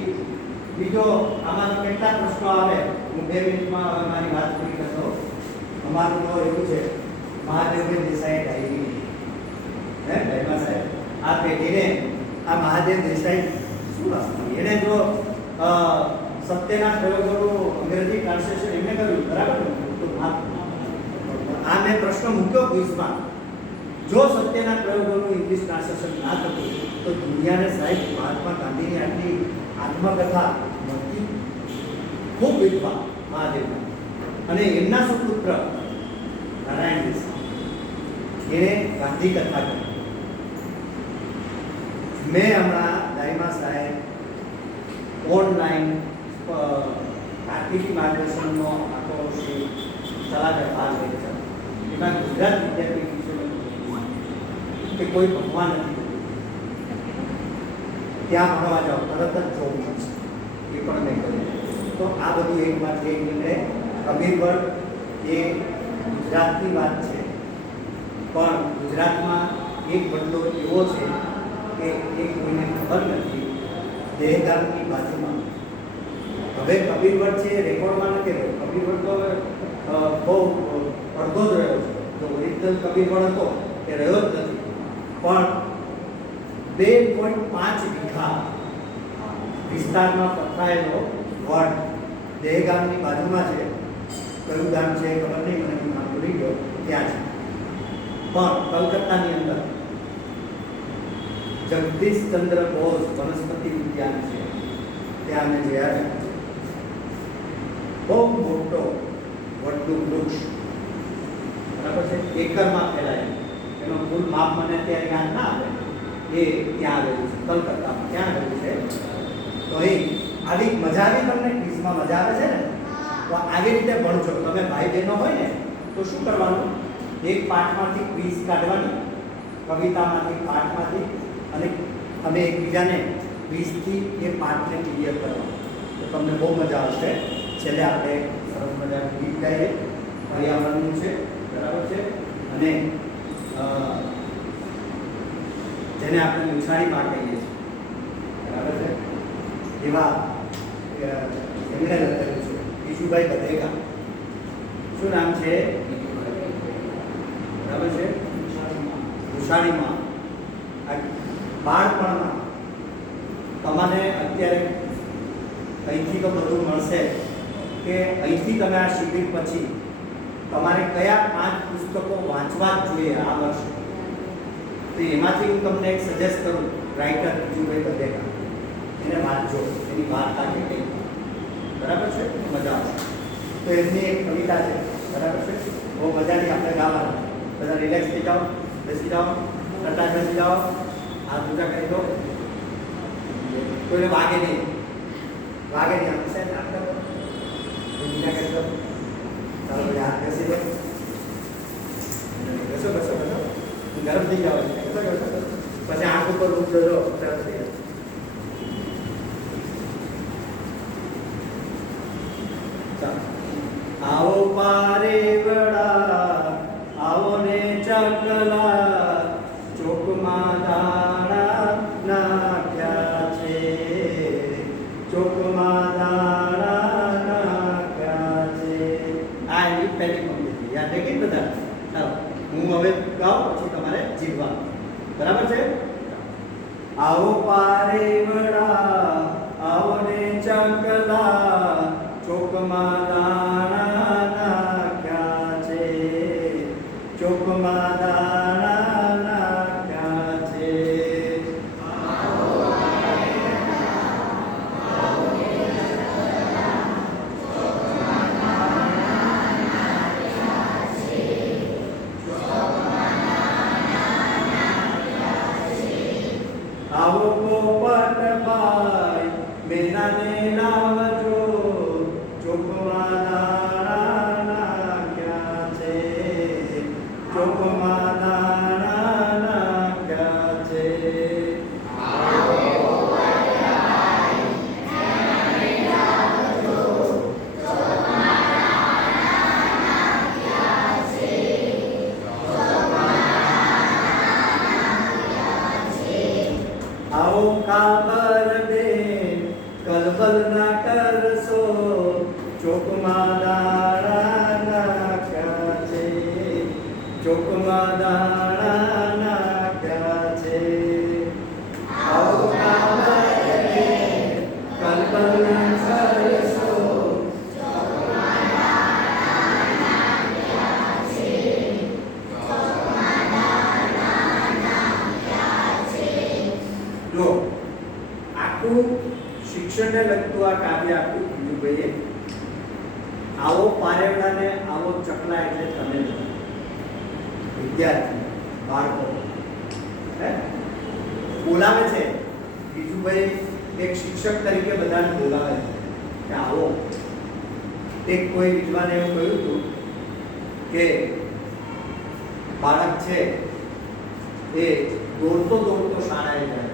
બીજો આમાં કેટલા પ્રશ્નો આવે હું 2 મિનિટમાં હવે મારી વાત પૂરી કરતો. અમારું તો એવું છે મહાદેવભાઈ દેસાઈ ડાયરી દાયમા સાહેબ આ પેઢીને આ મહાદેવ દેસાઈ શું વાંચતું, એને જો સત્યના પ્રયોગોનું અંગ્રેજી ટ્રાન્સલેશન એમને કર્યું બરાબર ને, તો આ મેં પ્રશ્ન મૂક્યો ક્વિઝમાં, જો સત્યના પ્રયોગોનું ઇંગ્લિશ ટ્રાન્સલેશન ના થતું તો દુનિયાને સાહેબ મહાત્મા ગાંધીની આટલી આત્મકથા મળતી. ખૂબ વિદ્વાન મહાદેવના, અને એમના સુપુત્ર નારાયણ દેસાઈ એને ગાંધી કથા કરી. મેં હમણાં દાયમા સાહેબ ઓનલાઈન કાર્તિકી માર્ગદર્શનનો આખો ચલાવે ભાગ લે છે. એમાં ગુજરાત વિદ્યાપીઠ વિશે કે કોઈ ભગવાન નથી, ત્યાં ભણવા જાઓ તરત જ જોબ મળશે, એ પણ મેં કર્યું. તો આ બધું એકમાંથી એક એટલે કબીર વર્ગ એ ગુજરાતની વાત છે, પણ ગુજરાતમાં એક બદલો એવો છે કે એ કોઈને ખબર નથી. દહેગામની બાજુમાં હવે કબીર વર્ગ છે રેકોર્ડમાં નથી રહ્યો. કબીર વર્ગ તો બહુ અડધો જ રહ્યો છે, જો ઓરિજિનલ કબીર વર્ગ હતો એ રહ્યો જ નથી. પણ 2.5 વીઘા વિસ્તારમાં પથરાયેલો વડ દહેગામની બાજુમાં છે. કયું ગામ છે ખબર નહીં, મને નામ ભૂલી ગયો, ત્યાં છે. પણ કલકત્તાની અંદર જગદીશચંદ્ર બોઝ વનસ્પતિ ઉદ્યાન છે, ત્યાં અમે ગયા છે. બહુ મોટો વડનું વૃક્ષ બરાબર છે, એકરમાં ફેલાયેલું. એનો કુલ માપ મને અત્યારે યાદ ના આવે, એ ત્યાં આવેલું છે કલકત્તામાં, ત્યાં આવેલું છે. તો એ આવી મજા આવી તમને ક્વિઝમાં મજા આવે છે ને, તો આવી રીતે ભણજો. તમે ભાઈ બહેનો હોય ને તો શું કરવાનું, એક પાઠમાંથી ક્વિઝ કાઢવાની, કવિતામાંથી પાઠમાંથી, અને અમે એકબીજાને ક્વિઝથી એ પાઠને ક્લિયર કરવાનો, તો તમને બહુ મજા આવશે. છેલ્લે આપણે સરસ મજાનું ગીત ગાઈએ, પર્યાવરણનું છે બરાબર છે, અને જેને આપણે મુસારી માં કહીએ છીએ બરાબર છે, એવા એમણે લખેલું છે ઈશુભાઈ બધેકા. શું નામ છે? બરાબર છે, મુસારીમાં. બાળપણમાં તમને અત્યારે અહીંથી તો બધું મળશે કે અહીંથી તમે આ શિબિર પછી તમારે કયા 5 પુસ્તકો વાંચવા જ જોઈએ આ વર્ષે, તો એમાંથી હું તમને એક સજેસ્ટ કરું, રાઇટર ઈશુભાઈ બધેકા, એને વાંચજો. એની વાર્તા કે કંઈ બરાબર છે, મજા આવશે. તો એમની એક કવિતા છે બરાબર છે, બહુ મજાની, આપણે ગાવાની. બધા રિલેક્સ થઈ જાઓ, બેસી જાઓ, ટટા બેસી જાઓ, હાથ ઊંચા કરી દો, કોઈને વાગે નહીં, વાગે નહીં. આપણે સાહેબ નામ કરો, બીજા કરી દો. ચાલો ભાઈ હાથ બેસી દો, બેસો બેસો બેસો, ગરમ થઈ જાવ, બેસો બેસો. પછી આંખ ઉપર રૂપ જોજો, સરસ થઈ જાય. આવો પારે વડા, આવો ને ચકલા, ચોકમાં દાણા નાખ્યા છે, ચોકમાં દાણા નાખ્યા છે. આ એની પહેલી પંક્તિ યાદ રાખી બધા. ચાલો હું હવે ગાઉં, પછી તમારે જીવવા, બરાબર છે. આવો પારે વડા, આવો ને ચકલા, ચોકમાં દાણા નાખ્યા છે, ચોકમાં દાણા નાખ્યા છે. આખું શિક્ષણને લગતું આ કાવ્ય આખું બીજુભાઈએ આવો પારેવડાને આવો ચકલા એટલે તમે વિદ્યાર્થી બાળકો બોલાવે છે બીજુભાઈ એક શિક્ષક તરીકે બધાને બોલાવે છે કે આવો એક કોઈ વિદ્વાને એવું કહ્યું હતું કે બાળક છે એ દોડતો દોડતો શાળાએ જાય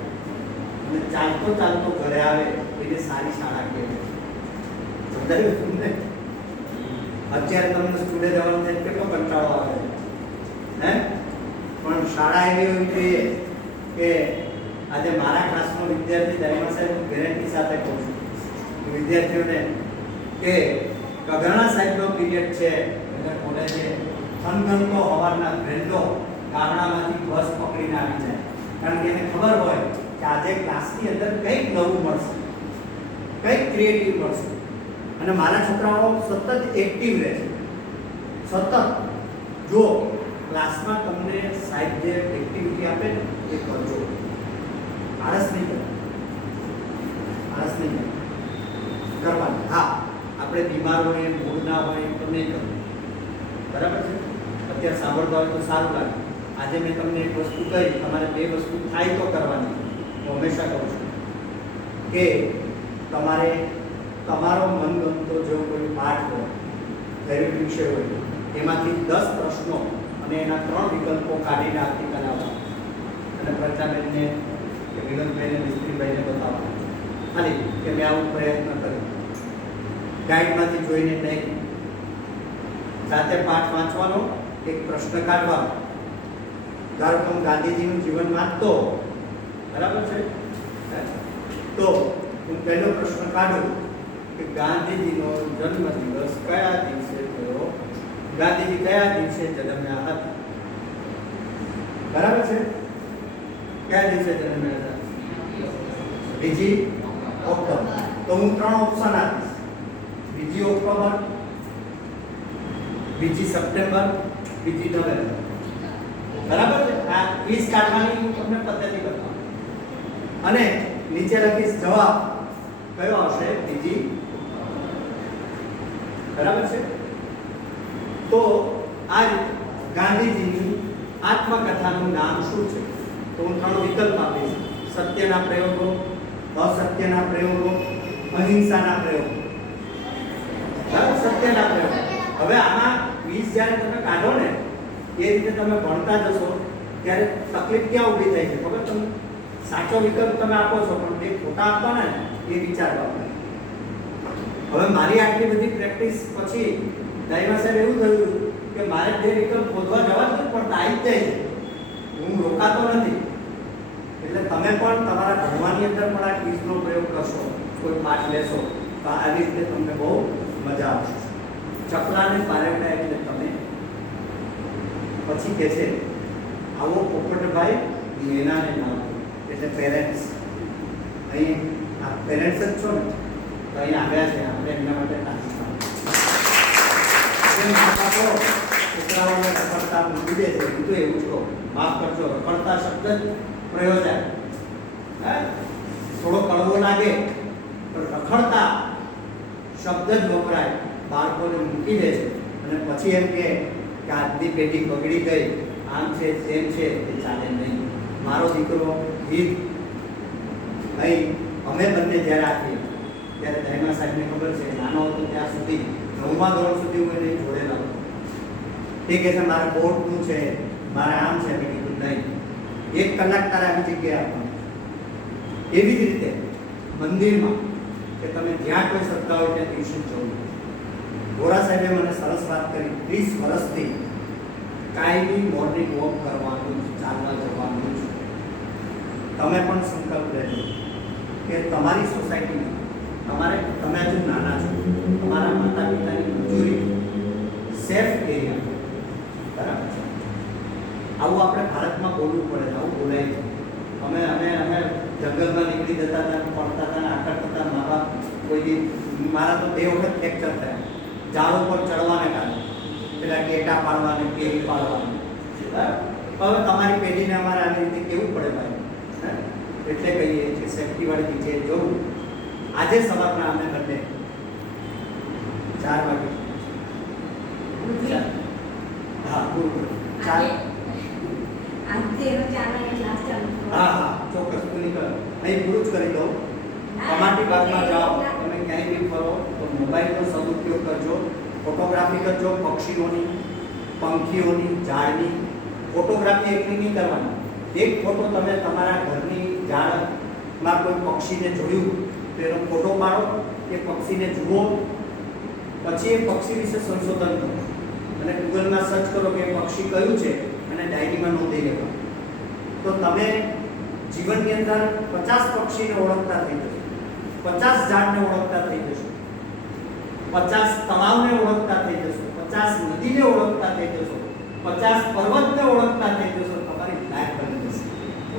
અને ચાલતો ચાલતો ઘરે આવે એટલે સારી શાળા કહેવાય. સમજાયું તમને? અત્યારે તમને સ્કૂલે જવાનું થાય કેટલો કંટાળો આવે હે, પણ શાળા એવી હોવી જોઈએ કે આજે મારા ક્લાસનો વિદ્યાર્થી દરિમા સાહેબ ગેરંટી સાથે કહું છું વિદ્યાર્થીઓને કે ગગરણા સાહેબનો પીરિયડ છે એટલે કોલેજે થનગનતો હવારના વહેલો ગામડામાંથી બસ પકડીને આવી જાય, કારણ કે એને ખબર હોય કે આજે ક્લાસની અંદર કંઈક નવું મળશે, કંઈક ક્રિએટિવ મળશે. અને મારા છોકરાઓ સતત એક્ટિવ રહે છે. સતત જો ક્લાસમાં તમને સાહેબ જે એક્ટિવિટી આપે ને એ કરજો, આળસ નહીં કરો, આળસ નહીં કરવાની. હા, આપણે બીમાર હોય, મૂડ ના હોય તો નહીં કરવું, બરાબર છે? અત્યારે સાંભળતા હોય તો સારું લાગે. આજે મેં તમને એક વસ્તુ કહી, તમારે બે વસ્તુ થાય તો કરવાની. હું હંમેશા કહું છું કે તમારે તમારો મનગમતો જો કોઈ પાઠ હોય, દરેક વિષય હોય, એમાંથી 10 પ્રશ્નો અને એના 3 વિકલ્પો કાઢીને આવતીકાલે આવવા અને પ્રજાબેનને કે વિનોદભાઈને મિસ્ત્રીભાઈને બતાવવા, ખાલી કે મેં આવું પ્રયત્ન કર્યો. ગાઈડમાંથી જોઈને નહીં, જાતે પાઠ વાંચવાનો, એક પ્રશ્ન કાઢવાનો. ધારો કે હું ગાંધીજીનું જીવન વાંચતો, બરાબર છે, તો હું પહેલો પ્રશ્ન કાઢું કે ગાંધીજીનો જન્મદિવસ કયા દિવસે થયો, ગાંધીજી કયા દિવસે જન્મ્યા હતા, બરાબર છે? કયા દિવસે જન્મ્યા હતા? 2 ઓક્ટોબર. તો હું 3 ઓપ્શન આપીશ: 2 ઓક્ટોબર, 2 સપ્ટેમ્બર, 2 નવેમ્બર. બરાબર છે? આ ક્વિઝ કાઢવાની હું તમને પદ્ધતિ બતાવું અને નીચે લખીશ જવાબ કયો આવશે, 2. બરાબર છે? તો આ ગાંધીજીની આત્મકથાનું નામ શું છે? તો હું 3 વિકલ્પ આપીશ: સત્યના પ્રયોગો, અસત્યના પ્રયોગો, અહિંસાના પ્રયોગો. બરાબર? સત્યના પ્રયોગો. હવે આમાં ક્વિઝ જ્યારે તમે કાઢો ને એ રીતે તમે ભણતા જશો ત્યારે તકલીફ ક્યાં ઊભી થાય છે ખબર તમને? સાચો વિકલ્પ તમે આપો છો પણ જે ખોટા આપવાના ને એ વિચારવા પડે. હવે મારી આટલી બધી પ્રેક્ટિસ પછી દાઈમા સાહેબ એવું થયું કે મારે જે વિકલ્પ શોધવા જવા જ નથી પડતા, આવી જ જાય છે, હું રોકાતો નથી. એટલે તમે પણ તમારા ભણવાની અંદર પણ આ ક્વિઝનો પ્રયોગ કરશો, કોઈ પાઠ લેશો તો આવી રીતે તમને બહુ મજા આવશે. ચકલાને પારેવડા એટલે તમે. પછી કે છે આવો પોપટભાઈ મેનાને નામ, એટલે પેરેન્ટ્સ. અહીં આ પેરેન્ટ્સ જ છો ને, તો અહીં આવ્યા છે, આપણે એમના માટે છોકરાઓને રખડતા મૂકી દે છે. હું તો એવું જ કહું, માફ કરજો, રખડતા શબ્દ જ પ્રયોજાય, થોડો કડવો લાગે પણ રખડતા શબ્દ જ વપરાય. બાળકોને મૂકી દે છે અને પછી એમ કે આજની પેઢી બગડી ગઈ, આમ છે તેમ છે, એ ચાલે નહીં. મારો દીકરો ગીત અહીં અમે બંને જ્યારે આપીએ ત્યારે દહેમા સાહેબને ખબર છે, નાનો હતો ત્યાં સુધી 9મા ધોરણ સુધી હું એને જોડેલો હતો. તે કહે છે મારે બોર્ડનું છે, મારે આમ છે. મેં કીધું નહીં, 1 કલાક તારે આવી જગ્યાએ આપવાનું. એવી જ રીતે મંદિરમાં કે તમે જ્યાં કોઈ શ્રદ્ધા હોય ત્યાં ટ્યુશન જવું. ગોરા સાહેબે મને સરસ વાત કરી, 30 વર્ષથી કાયમી મોર્નિંગ વોક કરવાનું, ચાલવા જવાનું છે. તમે પણ સંકલ્પ લેજો કે તમારી સોસાયટીમાં તમે હજુ નાના છો, તમારા માતા પિતાની મંજૂરી સેફ એરિયા, બરાબર છે? આવું આપણે ભારતમાં બોલવું પડે, આવું બોલાય છે. અમે જંગલમાં નીકળી જતા હતા, પડતા હતા, આકડતા હતા. મા બાપ કોઈ મારા તો 2 વખત ફ્રેક્ચર થયા ઝાડ ઉપર ચડવાને કારણે, પેલા ટેટા પાડવાને, કેરી પાડવાને. હવે તમારી પેઢીને અમારે આવી રીતે કેવું પડે ભાઈ? એટલે કહીએ કે સેફટીવાળી નીચે જવું. આજે સવારના અમે બંને 4 વાગે હા પૂરું હા ચોક્કસ પૂરી કરો. અહીં પૂરું જ કરી દઉં. કમાટી બાગમાં જાઓ, તમે ક્યાંય બી ફરો તો મોબાઈલનો સદુપયોગ કરજો. ફોટોગ્રાફી કરજો પક્ષીઓની, પંખીઓની, ઝાડની. ફોટોગ્રાફી એકલી નહીં કરવાની. એક ફોટો તમે તમારા ઘરની ઝાડમાં કોઈ પક્ષીને જોયું તો એનો ફોટો પાડો, એ પક્ષીને જુઓ, પછી એ પક્ષી વિશે સંશોધન કરો અને ગૂગલમાં સર્ચ કરો કે એ પક્ષી કયું છે અને ડાયરીમાં નોંધી લેવા. તો તમે જીવનની અંદર 50 પક્ષીને ઓળખતા થઈ જશો, 50 ઝાડને ઓળખતા થઈ જશો, 50 તળાવને ઓળખતા થઈ જશો, 50 નદીને ઓળખતા થઈ જશો, 50 પર્વતને ઓળખતા થઈ જશો. તમારી લાઈફ બની જશે.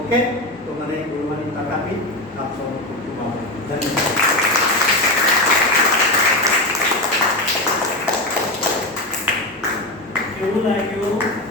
ઓકે, તો મને બોલવાની તક આપી આપ સૌનો ખૂબ ખૂબ આભાર. ધન્યવાદ. કેવું લાગ્યું?